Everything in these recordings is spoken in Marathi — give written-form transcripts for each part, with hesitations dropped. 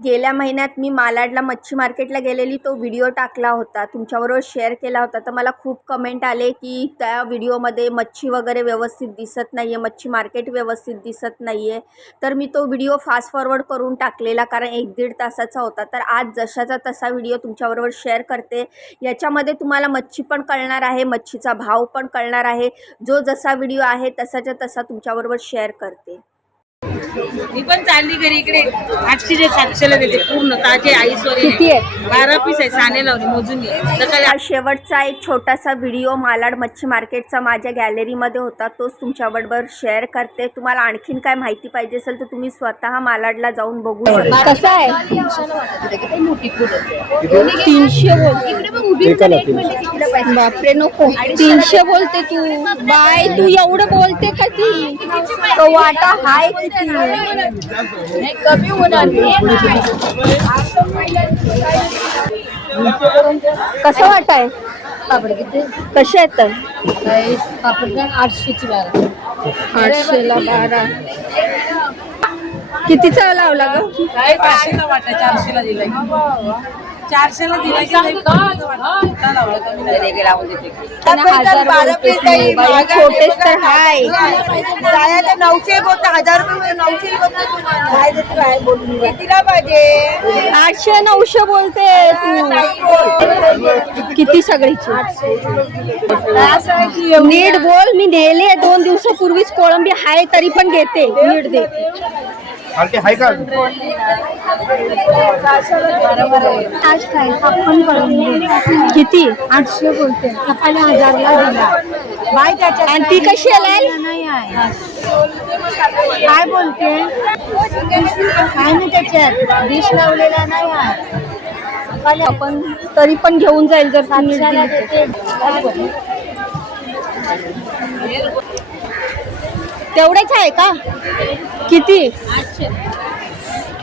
गेल्या महिन्यात मी मालाडला मच्छी मार्केटला गेलेली तो व्हिडिओ टाकला होता, तुमच्याबरोबर शेअर केला होता. तर मला खूप कमेंट आले की त्या व्हिडिओमध्ये मच्छी वगैरे व्यवस्थित दिसत नाही आहे, मच्छी मार्केट व्यवस्थित दिसत नाही आहे. तर मी तो व्हिडिओ फास्ट फॉरवर्ड करून टाकलेला, कारण 1-1.5 तासाचा होता. तर आज जशाचा तसा व्हिडिओ तुमच्याबरोबर शेअर करते. याच्यामध्ये तुम्हाला मच्छी पण कळणार आहे, मच्छीचा भाव पण कळणार आहे. जो जसा व्हिडिओ आहे तसाच्या तसा तुमच्याबरोबर शेअर करते. मी पण चालली घरी इकडे 800 जे 700ला देते पूर्ण ताजे आईसवर. किती आहेत? 12 पीस आहे, साने लावली मोजून घे. सकाळी हा शेवटचा एक छोटासा व्हिडिओ मालाड मच्छी मार्केटचा माझ्या गॅलरीमध्ये होता, तोच तुमच्याबरोबर शेअर करते. तुम्हाला आणखीन काय माहिती पाहिजे असेल तर तुम्ही स्वतः मालाडला जाऊन बघू शकता. कसं आहे? 300 बोल. बापरे नको, 300 बोलते तू. बाय तू एवढं बोलते का? ती तो वाटा हाय किती कमी होणार. कसं वाटाय पापड? किती कसे आहेत तर पापड? 800ची 12. 800ला 12. कितीचा लावला ग? 500ला वाटा, 400ला दिला. 400ला दिला की छोटेच तर हाय. 900 बोलते, 1000 रुपये 900 बोलते. कितीला पाहिजे? 800-900 बोलते तू. किती सगळीची? नीट बोल. मी नेले 2 दिवसापूर्वीच कोळंबी हाय, तरी पण घेते. नीट दे. हाय का? किती? 800 बोलते. सकाळी 1000ला दिला. बाय त्याच्यात आणि ती कशी आलाय? नाही आहे. काय बोलते? काय नाही त्याच्यात डिश लावलेला नाही आहे. आपण तरी पण घेऊन जाईल जर तू नीट दिली तर. तेवढेच आहे का? किती?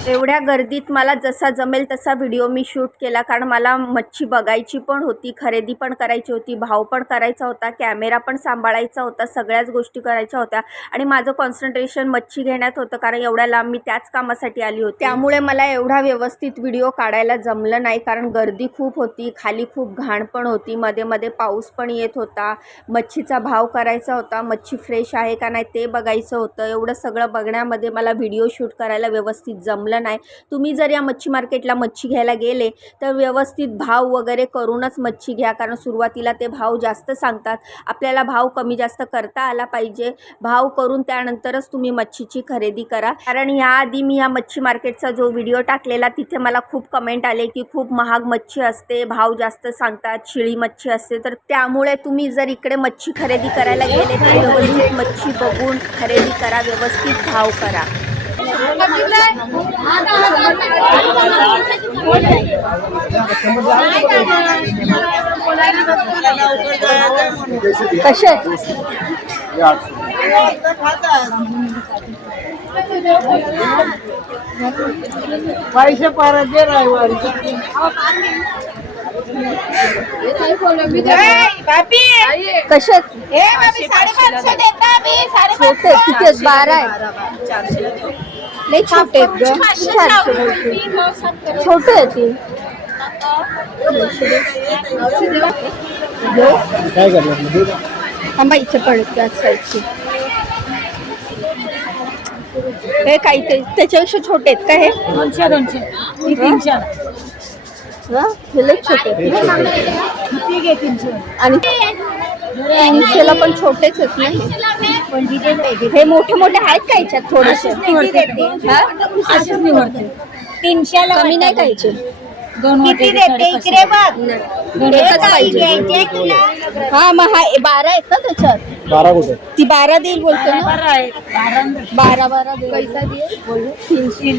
एवढ्या गर्दीत मला जसा जमेल तसा व्हिडिओ मी शूट केला, कारण मला मच्छी बघायची पण होती, खरेदी पण करायची होती, भाव पण करायचा होता, कॅमेरा पण सांभाळायचा होता, सगळ्याच गोष्टी करायच्या होत्या. आणि माझं कॉन्सन्ट्रेशन मच्छी घेण्यात होतं, कारण एवढ्या लांब मी त्याच कामासाठी आली होती. त्यामुळे मला एवढा व्यवस्थित व्हिडिओ काढायला जमलं नाही, कारण गर्दी खूप होती, खाली खूप घाण पण होती, मध्ये मध्ये पाऊस पण येत होता. मच्छीचा भाव करायचा होता, मच्छी फ्रेश आहे का नाही ते बघायचं होतं. एवढं सगळं बघण्यामध्ये मला व्हिडिओ शूट करायला व्यवस्थित जमलं नाही. तुम्ही जर या मच्छी मार्केटला मच्छी घ्यायला गेले तर व्यवस्थित भाव वगैरे करूनच मच्छी घ्या, कारण सुरुवातीला ते भाव जास्त सांगतात. आपल्याला भाव कमी जास्त करता आला पाहिजे. भाव करून त्यानंतरच तुम्ही मच्छीची खरेदी करा. कारण याआधी मी या मच्छी मार्केटचा जो व्हिडिओ टाकलेला तिथे मला खूप कमेंट आले की खूप महाग मच्छी असते, भाव जास्त सांगतात, शिळी मच्छी असते. तर त्यामुळे तुम्ही जर इकडे मच्छी खरेदी करायला गेले तर व्यवस्थित मच्छी बघून खरेदी करा, व्यवस्थित भाव करा. कसे? पैसे परत दे रविवारी. कसे? छोटे किती आहेत? 12 आहेत. नाही छोटे आहेत ग. 400 बोलते. छोटे आहेत ती. काय करणार? थांबा, इथे पडत त्याच साईडची. हे काही त्याच्यापेक्षा छोटे आहेत का हे? 200 300. हे लई छोटे आहेत. आणि 300ला पण छोटेच आहेत ना. हे मोठे मोठे आहेत का याच्यात? थोडेसे 300ला कमी नाही खायचे. किती देते इकडे बघ. एकच पाहिजे. हा मग हा 12 आहेत ना त्याच्यात? 12 कुठे? ती 12 देईल बोलतो ना. 12 देईल. पैसा दिए बोल 300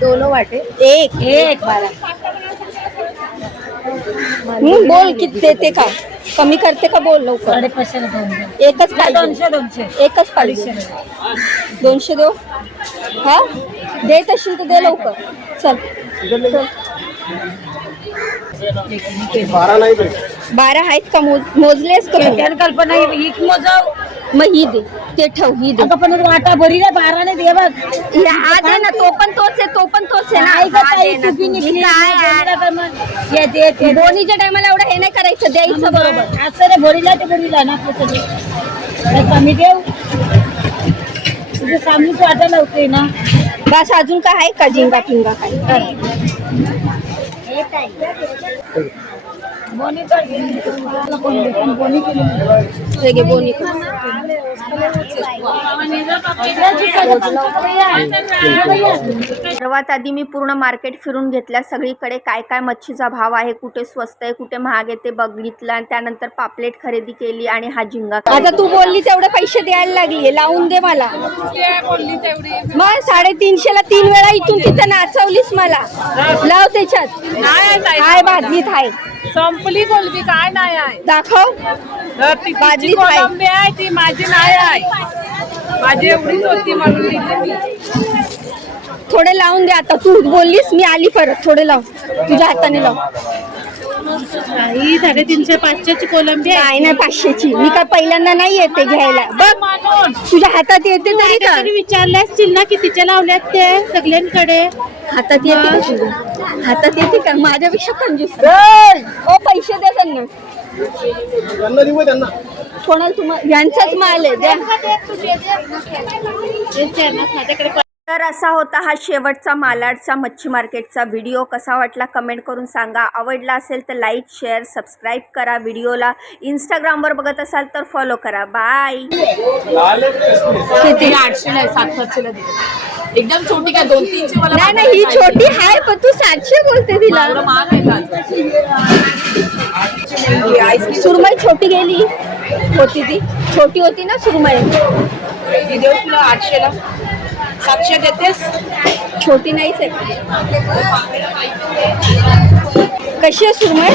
दोनों वाटे. एक 12. बोल किती देते का? कमी करते का? बोल लवकर. 550 एकच पाहिजे. 200 एकच पाहिजे. 200 देऊ? हा देत असेल तर दे लवकर. चल. 12 नाही. 12 आहेत का? मोजलेस का? कल्पना ही मोजाव मग ही दे, ते ठेव, ही दे. अगं पण वाटा भरीला 12 ने दे बघ. हे हा दे ना, तो पण तोच आहे, तो पण तोच आहे ना. नाही गं हा ताई, दे ना. तुझी निघली. ही काय यार? हे दे ते. बोनीच्या टायमाला एवढं हे नाही करायचं, द्यायचं बरोबर. असं रे भरीला ते भरीला ना आपलं सगळं. कमी देऊ तुझं सामनेच वाटा लावते ना. बस अजून काय आहे का झिंगा फिंगा काय? बोनी तर बोनी हे घे बोनी. सर्वात आधी मी पूर्ण मार्केट फिरून घेतल्या, सगळीकडे काय काय मच्छीचा भाव आहे, कुठे स्वस्त आहे कुठे महाग आहे ते बघितलं आणि त्यानंतर पापलेट खरेदी केली आणि हा झिंगा आता तू बोलली तेवढे पैसे द्यायला लागली, लावून दे मला. मग 350ला 3 वेळा इथून तिथं नाचवलीस मला. लाव त्याच्यात. हाय बादलीत हाय. संपली कोलबी काय नाही आहे. दाखव. बादलीत हाय. कोलंबी आहे ती माझी नाही आहे. माझी एवढीच होती म्हणून दिली मी. थोडे लावून दे आता. तू बोललीस मी आली परत. थोडे लाव, तुझ्या हाताने लाव. ही 350-500ची कोलंबी नाही नाही 500ची. मी काय पहिल्यांदा नाही येते घ्यायला. बघ तुझ्या हातात येते तरी का? विचारले असतील ना कितीच्या लावल्यात ते सगळ्यांकडे. हातात येते का तुझ्या? हातात येते का? माझ्यापेक्षा कंजूस. ओ पैसे द्या त्यांना. कोणाला? तुम्हाला यांचाच माल आहे द्या. तर असा होता हा शेवटचा मालाडचा मच्छी मार्केटचा व्हिडिओ. कसा वाटला कमेंट करून सांगा. आवडला असेल तर लाईक शेअर सबस्क्राईब करा. व्हिडिओला इंस्टाग्रामवर बघत असाल तर फॉलो करा. बाय. किती? 800ला आहे, 700ला दे. एकदम छोटी काय 200-300 मला. नाही नाही ही छोटी आहे पण तू 700 बोलते तिला. महाग आहे का? सुरमई छोटी गेली होती, ती छोटी होती ना सुरमई. देऊ तुला 800ला. 700 देतेस. छोटी नाहीच आहे. कशी आहे सुरमई?